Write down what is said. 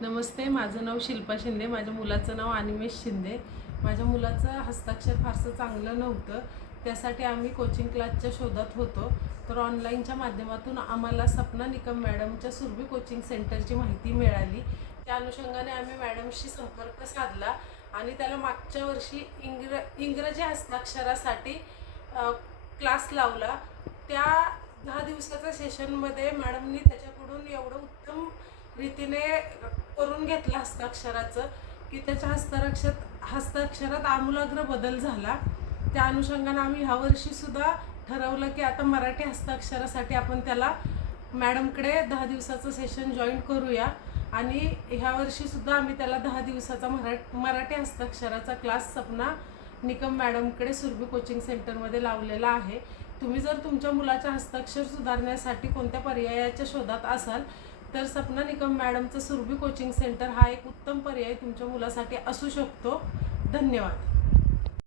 नमस्ते, माझं नाव शिल्पा शिंदे. माझ्या मुलाचं नाव अनिमेश शिंदे. माझ्या मुलाचं हस्ताक्षर फारसं चांगलं नव्हतं. त्यासाठी आम्ही कोचिंग क्लासच्या शोधात होतो. तर ऑनलाईनच्या माध्यमातून आम्हाला सपना निकम मॅडमच्या सुरभी कोचिंग सेंटरची माहिती मिळाली. त्या अनुषंगाने आम्ही मॅडमशी संपर्क साधला आणि त्याला मागच्या वर्षी इंग्रजी हस्ताक्षरासाठी क्लास लावला. त्या 10 दिवसाच्या सेशनमध्ये मॅडमनी त्याच्याकडून एवढं उत्तम रीतीने करून घेतलं हस्ताक्षराचं की त्याच्या हस्ताक्षरात आमूलाग्र बदल झाला. त्या अनुषंगाने आम्ही ह्या वर्षीसुद्धा ठरवलं की आता मराठी हस्ताक्षरासाठी आपण त्याला मॅडमकडे 10 दिवसाचं सेशन जॉईन करूया आणि ह्या वर्षीसुद्धा आम्ही त्याला 10 दिवसाचा मराठी हस्ताक्षराचा क्लास सपना निकम मॅडमकडे सुरभी कोचिंग सेंटरमध्ये लावलेला आहे. तुम्ही जर तुमच्या मुलाच्या हस्ताक्षर सुधारण्यासाठी कोणत्या पर्यायाच्या शोधात असाल तर सपना निकम मॅडमचं सुरभी कोचिंग सेंटर हा एक उत्तम पर्याय तुमच्या मुलासाठी असू शकतो. धन्यवाद.